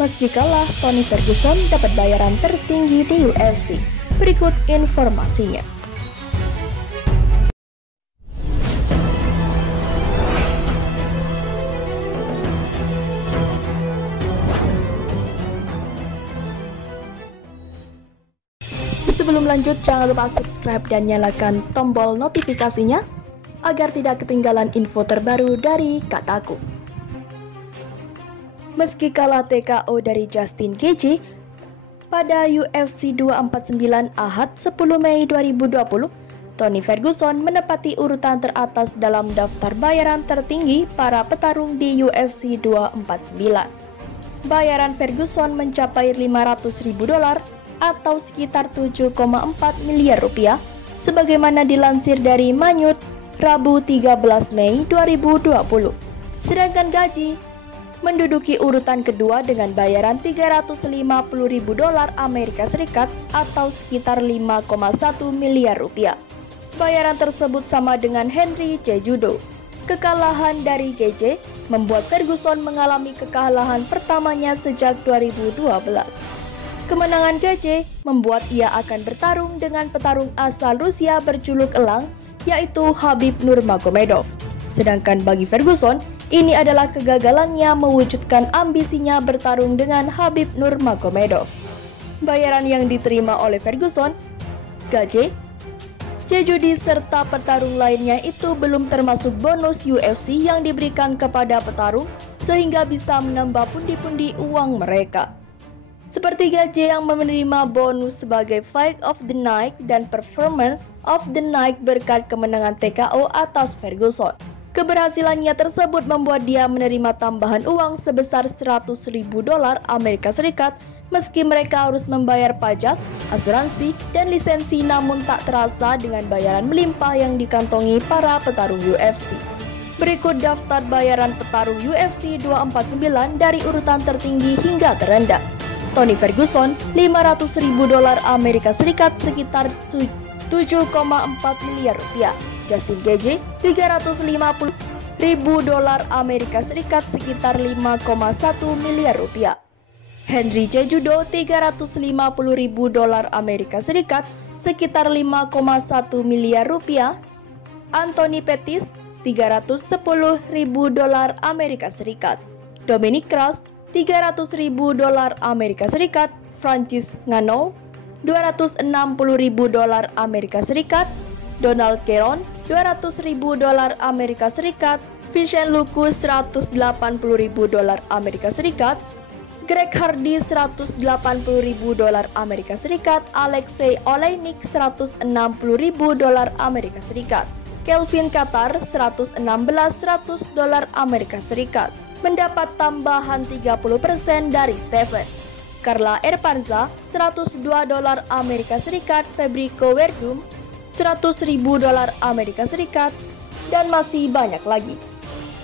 Meski kalah, Tony Ferguson dapat bayaran tertinggi di UFC. Berikut informasinya. Sebelum lanjut, jangan lupa subscribe dan nyalakan tombol notifikasinya agar tidak ketinggalan info terbaru dari Kataku. Meski kalah TKO dari Justin Gaethje pada UFC 249 Ahad 10 Mei 2020, Tony Ferguson menempati urutan teratas dalam daftar bayaran tertinggi para petarung di UFC 249. Bayaran Ferguson mencapai $500.000 atau sekitar 7,4 miliar rupiah, sebagaimana dilansir dari Manyut Rabu 13 Mei 2020. Sedangkan Gaethje menduduki urutan kedua dengan bayaran $350.000 Amerika Serikat atau sekitar 5,1 miliar rupiah. Bayaran tersebut sama dengan Henry Cejudo. Kekalahan dari Gaethje membuat Ferguson mengalami kekalahan pertamanya sejak 2012. Kemenangan Gaethje membuat ia akan bertarung dengan petarung asal Rusia berjuluk elang, yaitu Khabib Nurmagomedov. Sedangkan bagi Ferguson, ini adalah kegagalannya mewujudkan ambisinya bertarung dengan Khabib Nurmagomedov. Bayaran yang diterima oleh Ferguson, Gaethje, Cejudo serta petarung lainnya itu belum termasuk bonus UFC yang diberikan kepada petarung sehingga bisa menambah pundi-pundi uang mereka. Seperti Gaethje yang menerima bonus sebagai Fight of the Night dan Performance of the Night berkat kemenangan TKO atas Ferguson. Keberhasilannya tersebut membuat dia menerima tambahan uang sebesar $100.000 Amerika Serikat meski mereka harus membayar pajak, asuransi, dan lisensi, namun tak terasa dengan bayaran melimpah yang dikantongi para petarung UFC. Berikut daftar bayaran petarung UFC 249 dari urutan tertinggi hingga terendah. Tony Ferguson $500.000 Amerika Serikat sekitar 7,4 miliar rupiah. Justin Gaethje $350.000 Amerika Serikat sekitar 5,1 miliar rupiah. Henry Cejudo $350.000 Amerika Serikat sekitar 5,1 miliar rupiah. Anthony Pettis $310.000 Amerika Serikat. Dominic Cruz $300.000 Amerika Serikat. Francis Ngannou $260.000 Amerika Serikat. Donald Cerrone $200.000 Amerika Serikat. Vincent Luque $180.000 Amerika Serikat. Greg Hardy $180.000 Amerika Serikat. Alexei Oleinik $160.000 Amerika Serikat. Kelvin Kattar $116.100 Amerika Serikat. Mendapat tambahan 30% dari Stephen. Carla Esparza $102 Amerika Serikat. Fabricio Werdum $100.000 Amerika Serikat, dan masih banyak lagi.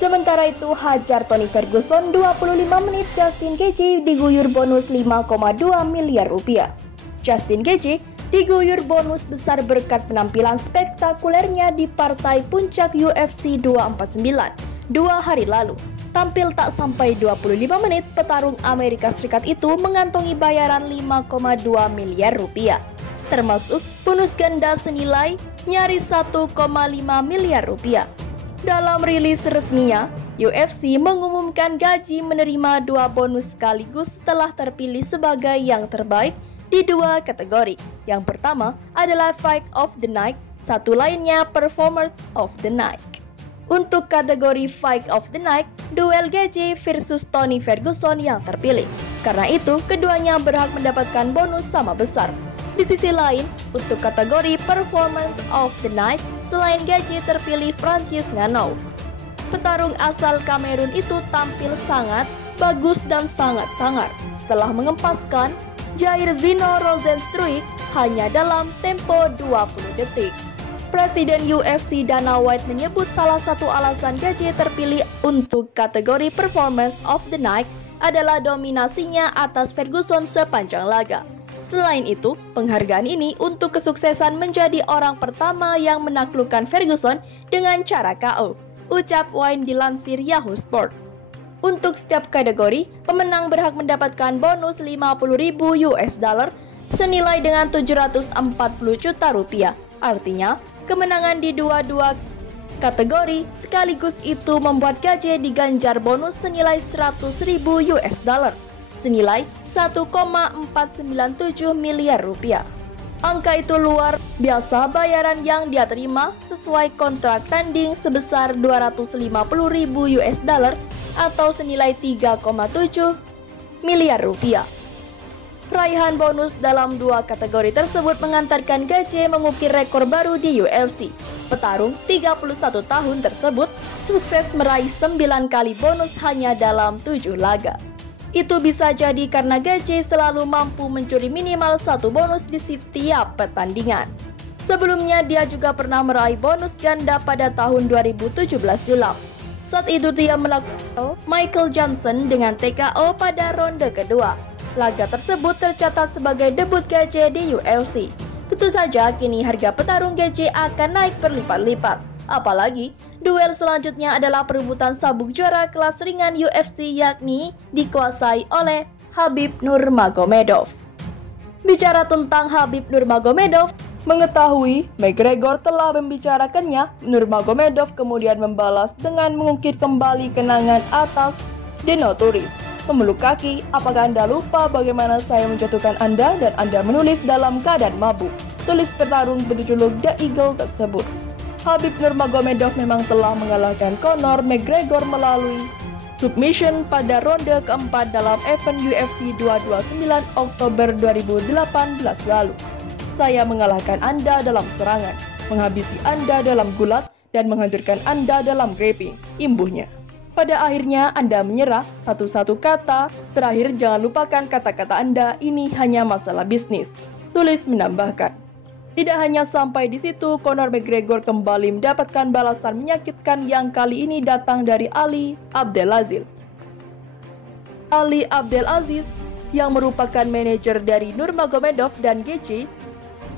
Sementara itu, hajar Tony Ferguson 25 menit, Justin Gaethje diguyur bonus 5,2 miliar rupiah. Justin Gaethje diguyur bonus besar berkat penampilan spektakulernya di partai puncak UFC 249 2 hari lalu. Tampil tak sampai 25 menit, petarung Amerika Serikat itu mengantongi bayaran 5,2 miliar rupiah, termasuk bonus ganda senilai nyaris 1,5 miliar rupiah. Dalam rilis resminya, UFC mengumumkan Gaethje menerima 2 bonus sekaligus setelah terpilih sebagai yang terbaik di 2 kategori. Yang pertama adalah Fight of the Night, satu lainnya Performance of the Night. Untuk kategori Fight of the Night, duel Gaethje versus Tony Ferguson yang terpilih. Karena itu, keduanya berhak mendapatkan bonus sama besar. Di sisi lain, untuk kategori Performance of the Night, selain Gaethje terpilih Francis Ngannou. Petarung asal Kamerun itu tampil sangat bagus dan sangat sangar setelah mengempaskan Jair Zino Rozenstruik hanya dalam tempo 20 detik. Presiden UFC Dana White menyebut salah satu alasan Gaethje terpilih untuk kategori Performance of the Night adalah dominasinya atas Ferguson sepanjang laga. Selain itu, penghargaan ini untuk kesuksesan menjadi orang pertama yang menaklukkan Ferguson dengan cara KO, ucap Wayne dilansir Yahoo Sport. Untuk setiap kategori, pemenang berhak mendapatkan bonus 50.000 US dollar senilai dengan 740 juta rupiah. Artinya, kemenangan di dua-dua kategori sekaligus itu membuat KJ diganjar bonus senilai 100.000 US dollar senilai 1,497 miliar rupiah. Angka itu luar biasa. Bayaran yang dia terima sesuai kontrak tanding sebesar 250.000 US dollar atau senilai 3,7 miliar rupiah. Raihan bonus dalam dua kategori tersebut mengantarkan KJ mengukir rekor baru di UFC. Petarung 31 tahun tersebut sukses meraih 9 kali bonus hanya dalam 7 laga. Itu bisa jadi karena KJ selalu mampu mencuri minimal satu bonus di setiap pertandingan. Sebelumnya dia juga pernah meraih bonus ganda pada tahun 2017 silam. Saat itu dia melakukan Michael Johnson dengan TKO pada ronde kedua. Laga tersebut tercatat sebagai debut KJ di UFC. Tentu saja kini harga petarung KJ akan naik berlipat-lipat. Apalagi duel selanjutnya adalah perebutan sabuk juara kelas ringan UFC yakni dikuasai oleh Khabib Nurmagomedov. Bicara tentang Khabib Nurmagomedov, mengetahui McGregor telah membicarakannya, Nurmagomedov kemudian membalas dengan mengungkit kembali kenangan atas The Notorious. Memeluk kaki, apakah Anda lupa bagaimana saya menjatuhkan Anda dan Anda menulis dalam keadaan mabuk? Tulis petarung berjuluk The Eagle tersebut. Khabib Nurmagomedov memang telah mengalahkan Conor McGregor melalui submission pada ronde keempat dalam event UFC 229 Oktober 2018 lalu. Saya mengalahkan Anda dalam serangan, menghabisi Anda dalam gulat, dan menghancurkan Anda dalam grappling, imbuhnya. Pada akhirnya Anda menyerah. Satu-satu kata terakhir, jangan lupakan kata-kata Anda, ini hanya masalah bisnis. Tulis menambahkan. Tidak hanya sampai di situ, Conor McGregor kembali mendapatkan balasan menyakitkan yang kali ini datang dari Ali Abdelaziz. Ali Abdelaziz yang merupakan manajer dari Nurmagomedov dan KJ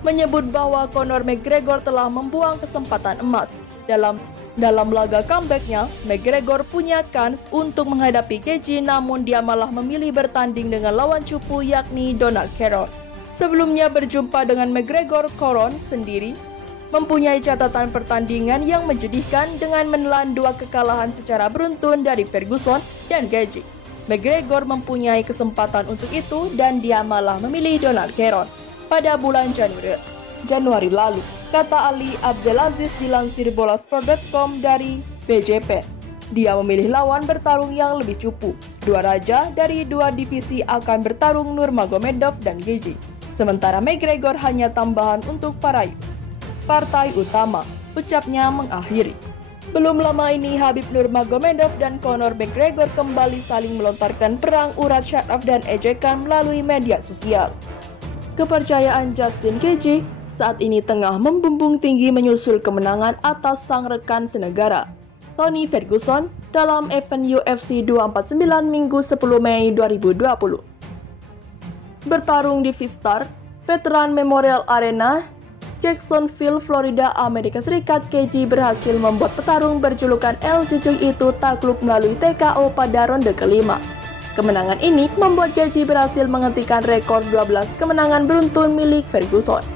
menyebut bahwa Conor McGregor telah membuang kesempatan emas. Dalam laga comeback-nya, McGregor punya kans untuk menghadapi KJ, namun dia malah memilih bertanding dengan lawan cupu yakni Donald Cerrone. Sebelumnya berjumpa dengan McGregor, Cerrone sendiri mempunyai catatan pertandingan yang menyedihkan dengan menelan 2 kekalahan secara beruntun dari Ferguson dan KJ. McGregor mempunyai kesempatan untuk itu dan dia malah memilih Donald Cerrone pada bulan Januari lalu, kata Ali Abdelaziz dilansir bolasport.com dari BJP. Dia memilih lawan bertarung yang lebih cupu. Dua raja dari dua divisi akan bertarung, Nurmagomedov dan KJ. Sementara McGregor hanya tambahan untuk partai utama, ucapnya mengakhiri. Belum lama ini Khabib Nurmagomedov dan Conor McGregor kembali saling melontarkan perang urat syaraf dan ejekan melalui media sosial. Kepercayaan Justin KJ saat ini tengah membumbung tinggi menyusul kemenangan atas sang rekan senegara, Tony Ferguson, dalam event UFC 249 Minggu 10 Mei 2020. Bertarung di V-Star Veteran Memorial Arena, Jacksonville, Florida, Amerika Serikat, KJ berhasil membuat petarung berjulukan LJJ itu takluk melalui TKO pada ronde kelima. Kemenangan ini membuat KJ berhasil menghentikan rekor 12 kemenangan beruntun milik Ferguson.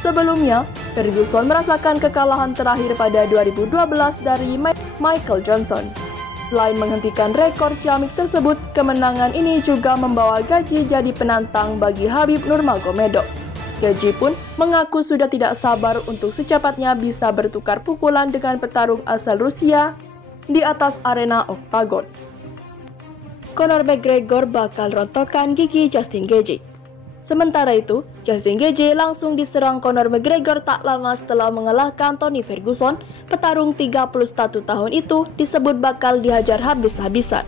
Sebelumnya, Ferguson merasakan kekalahan terakhir pada 2012 dari Michael Johnson. Selain menghentikan rekor ciamik tersebut, kemenangan ini juga membawa KJ jadi penantang bagi Khabib Nurmagomedov. KJ pun mengaku sudah tidak sabar untuk secepatnya bisa bertukar pukulan dengan petarung asal Rusia di atas arena oktagon. Conor McGregor bakal rontokkan gigi Justin KJ. Sementara itu, Justin KJ langsung diserang Conor McGregor tak lama setelah mengalahkan Tony Ferguson. Petarung 31 tahun itu disebut bakal dihajar habis-habisan.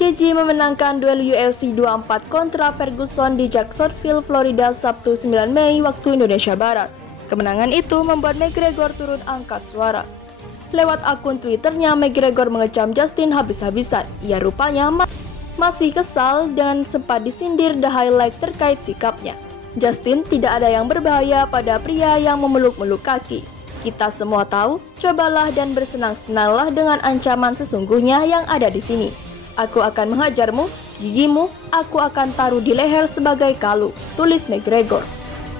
KJ memenangkan duel UFC 24 kontra Ferguson di Jacksonville, Florida, Sabtu 9 Mei waktu Indonesia Barat. Kemenangan itu membuat McGregor turun angkat suara. Lewat akun Twitternya, McGregor mengecam Justin habis-habisan. Ia rupanya masih kesal dan sempat disindir The Highlight terkait sikapnya. Justin, tidak ada yang berbahaya pada pria yang memeluk-meluk kaki. Kita semua tahu, cobalah dan bersenang-senanglah dengan ancaman sesungguhnya yang ada di sini. Aku akan menghajarmu, gigimu, aku akan taruh di leher sebagai kalu, tulis McGregor.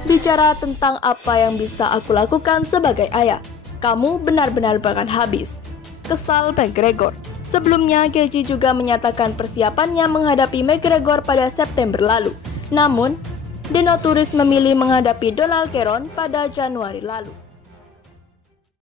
Bicara tentang apa yang bisa aku lakukan sebagai ayah, kamu benar-benar bahkan habis, kesal McGregor. Sebelumnya, Gaethje juga menyatakan persiapannya menghadapi McGregor pada September lalu. Namun, The Notorious memilih menghadapi Donald Cerrone pada Januari lalu.